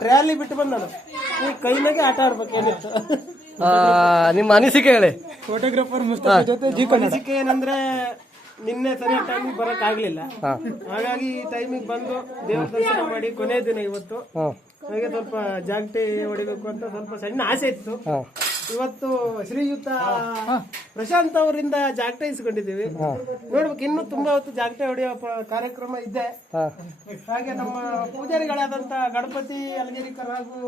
Trolley ಬಿಟ್ಟು ಬಂದ ನಾನು. ಈ ಕೈನಾಗೆ ಆಟ ಆಡ್ಬೇಕೇನಿತ್ತು ನಿಮ್ಮ ಅನಿಸಿಕೆ ಹೇಳಿ. ಫೋಟೋಗ್ರಾಫರ್ ಮುಸ್ತಫಾ ಜೊತೆ ಜೀ ಅನಿಸಿಕೆ ಏನಂದ್ರೆ ನಿನ್ನೆ ಸರಿಯಾದ ಟೈಮಿಗೆ ಬರಕ್ ಆಗ್ಲಿಲ್ಲ. ಹಾಗಾಗಿ ಈ ಟೈಮಿಗೆ ಬಂದು ದೇವ್ರ ದರ್ಶನ ಮಾಡಿ ಕೊನೆ ದಿನ ಇವತ್ತು. ಹಾಗೆ ಸ್ವಲ್ಪ ಜಾಗಟೆ ಹೊಡಿಬೇಕು ಅಂತ ಸ್ವಲ್ಪ ಸಣ್ಣ ಆಸೆ ಇತ್ತು. ಇವತ್ತು ಶ್ರೀಯುತ ಪ್ರಶಾಂತ್ ಅವರಿಂದ ಜಾಗಟೆ ಇಸ್ಕೊಂಡಿದ್ದೀವಿ. ನೋಡ್ಬೇಕು ಇನ್ನು ತುಂಬಾ ಹೊತ್ತು ಜಾಗಟೆ ಹೊಡೆಯೋ ಕಾರ್ಯಕ್ರಮ ಇದೆ. ಹಾಗೆ ನಮ್ಮ ಪೂಜಾರಿಗಳಾದಂತ ಗಣಪತಿ ಅಲಗೇರಿಕರ್ ಹಾಗೂ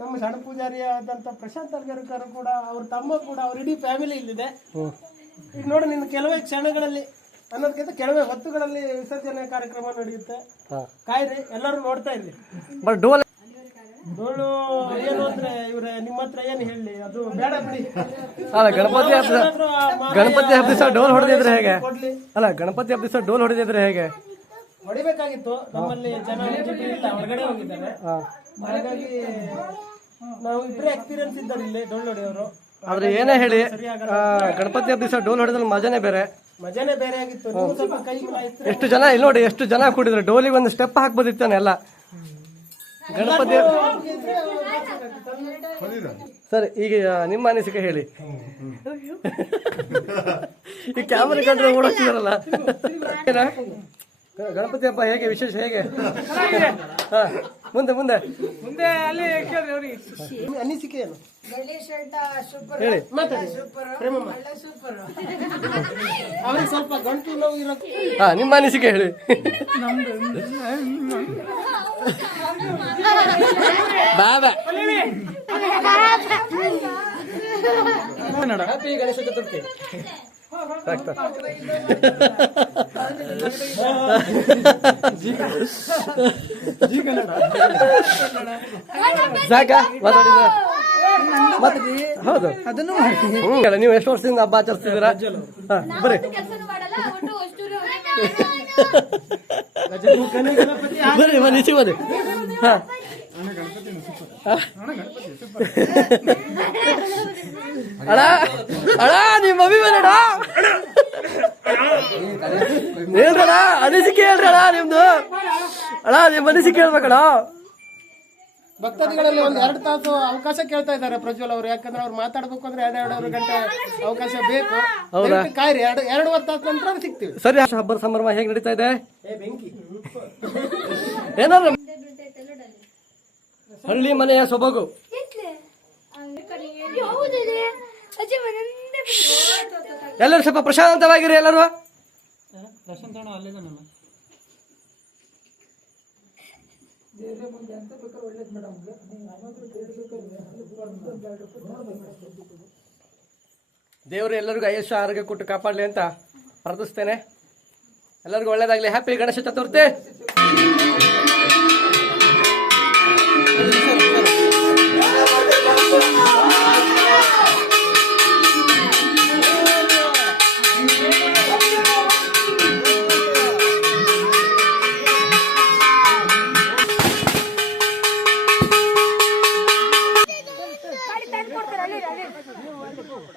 ನಮ್ಮ ಸಣ್ಣ ಪೂಜಾರಿಯಾದಂತ ಪ್ರಶಾಂತ್ ಅಲಗೇರಿಕರ್ ಕೂಡ ಅವ್ರ ತಮ್ಮ ಕೂಡ ಅವ್ರ ಇಡೀ ಫ್ಯಾಮಿಲಿ ಇಲ್ಲಿದೆ. ಈಗ ನೋಡಿ ನಿನ್ನ ಕೆಲವೇ ಕ್ಷಣಗಳಲ್ಲಿ ಅನ್ನೋದಕ್ಕಿಂತ ಕೆಲವೇ ಹೊತ್ತುಗಳಲ್ಲಿ ವಿಸರ್ಜನೆ ಕಾರ್ಯಕ್ರಮ ನಡೆಯುತ್ತೆ. ಕಾಯ್ರಿ ಎಲ್ಲರೂ ನೋಡ್ತಾ ಇರ್ರಿ. ಡೋಳು ಏನು ಅಂದ್ರೆ ಇವ್ರೆ ನಿಮ್ಮ ಹತ್ರ ಏನು ಹೇಳಿ? ಅದು ಬೇಡ ಬಿಡಿ. ಅಲ್ಲ ಗಣಪತಿ ಹಬ್ಬ ಗಣಪತಿ ಹಬ್ಬ ದಿವಸ ಡೋಲ್ ಹೊಡೆದಿದ್ರೆ ಹೇಗೆ? ಕೊಡ್ಲಿ. ಅಲ್ಲ ಗಣಪತಿ ಹಬ್ಬ ದಿವಸ ಡೋಲ್ ಹೊಡೆದಿದ್ರೆ ಹೇಗೆ? ಹೊಡಿಬೇಕಾಗಿತ್ತು. ನಮ್ಮಲ್ಲಿ ಜನ ಇಲ್ಲ ಹೊರಗಡೆ ಹೋಗಿದ್ದಾರೆ. ಹಾಗಾಗಿ ನಾವು ಇಬ್ಬರೇ ಎಕ್ಸ್ಪೀರಿಯನ್ಸ್ ಇದ್ದಾರೆ ಇಲ್ಲಿ ಡೋಲ್ ಹೊಡೆಯೋರು. ಆದ್ರೆ ಏನೇ ಹೇಳಿ ಗಣಪತಿ ಹಬ್ಬ ದಿವಸ ಡೋಲ್ ಹೊಡೆದ್ರೆ ಮಜಾನೇ ಬೇರೆ. ಮಜಾನೇ ಬೇರೆ ಆಗಿತ್ತು. ನೀವು ಸ್ವಲ್ಪ ಕೈ ಎಷ್ಟು ಜನ ಇಲ್ಲಿ ನೋಡಿ ಎಷ್ಟು ಜನ ಕೂಡಿದ್ರು. ಡೋಲಿಗೆ ಒಂದು ಸ್ಟೆಪ್ ಹಾಕ್ಬೋದಿತ್ತಾನೆ ಎಲ್ಲ ಗಣಪತಿ ಸರ್ ಈಗ ನಿಮ್ಮ ಅನಿಸಿಕೆ ಹೇಳಿ. ಈ ಕ್ಯಾಮ್ರಾ ಕಂಡ್ರೆ ಓಡೋಗ್ತಿದಾರಲ್ಲ ಗಣಪತಿ ಹಬ್ಬ ಹೇಗೆ ವಿಶೇಷ ಹೇಗೆ? ಹಾ, ಮುಂದೆ ಮುಂದೆ. ಮುಂದೆ ಅಲ್ಲಿ ಕೇಳ್ರಿ ಅವ್ರಿಗೆ. ನಿಮ್ಮ ಅನಿಸಿಕೆ ಏನು ಹೇಳಿ. ಮಾತಾಡಿ. ಪ್ರೇಮಮ್ಮ ಅವ್ರಿಗೆ ಸ್ವಲ್ಪ ಗಂಟು ನೋವು ಇರೋ ಹಾ ನಿಮ್ಮ ಅನಿಸಿಕೆ ಹೇಳಿ. ಬಾಬಾ ಹ್ಯಾಪಿ ಗಣೇಶ ಚತುರ್ಥಿ. ಹೌದು. ಅದನ್ನು ನೀವು ಎಷ್ಟು ವರ್ಷದಿಂದ ಹಬ್ಬ ಆಚರಿಸ್ತಿದ್ದೀರಾ? ಬರೀ ಬರೀ ಬನ್ನಿ ಹಾ. ಅಣ್ಣ ಅಣ ನಿಮ್ಮ ಮಮ್ಮಿ ಬೇಡ ಹೇಳ್ರಣ ಅನಿಸಿಕೆ ಹೇಳ್ರಣ ನಿಮ್ದು. ಅಣ ನಿಮ್ಮ ಅನಿಸಿಕೆ ಹೇಳ್ಬೇಕಣ. ಭಕ್ತಾದಿಗಳಲ್ಲಿ ಒಂದ್ ಎರಡು ತಾಸು ಅವಕಾಶ ಕೇಳ್ತಾ ಇದ್ದಾರೆ ಪ್ರಜ್ವಲ್ ಅವರು. ಯಾಕಂದ್ರೆ ಅವ್ರು ಮಾತಾಡ್ಬೇಕು ಅಂದ್ರೆ ಎರಡು ಎರಡೂವರೆ ಗಂಟೆ ಅವಕಾಶ ಬೇಕು. ಕಾಯ್ರಿ. ಎರಡು ಎರಡೂವರೆ ತಾಸು ನಂತರ ಸಿಗ್ತೀವಿ. ಸರಿ ಹಬ್ಬದ ಸಂಭ್ರಮ ಹೇಗೆ ನಡೀತಾ ಇದೆ? ಏನಾದ್ರು? ಹಳ್ಳಿ ಮನೆಯ ಸೊಬಗು. ಎಲ್ಲರೂ ಸ್ವಲ್ಪ ಪ್ರಶಾಂತವಾಗಿರಿ ಎಲ್ಲರೂ. ದೇವರು ಎಲ್ಲರಿಗೂ ಆಯುಷ್ಯ ಆರೋಗ್ಯ ಕೊಟ್ಟು ಕಾಪಾಡಲಿ ಅಂತ ಪ್ರಾರ್ಥಿಸ್ತೇನೆ. ಎಲ್ಲರಿಗೂ ಒಳ್ಳೇದಾಗಲಿ. Happy Ganesha Chaturthi. Ganapati Bappa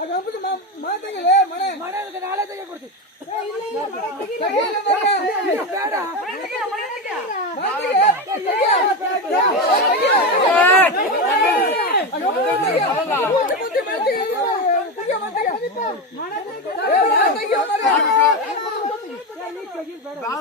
ಅದು ಒಬ್ಬದು ಮಾತಾಗಿಲ್ಲ ಮನೆ ಮನೆ ನಾಳೆ ತೆಗೆ ಕೊಡ್ತೀನಿ ಬೆಳಗಾಗ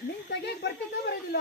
ನಿಂಗೆ ತೆಗಿಯಕ್ ಬರ್ತಿದ್ದ ಬರೋದಿಲ್ಲ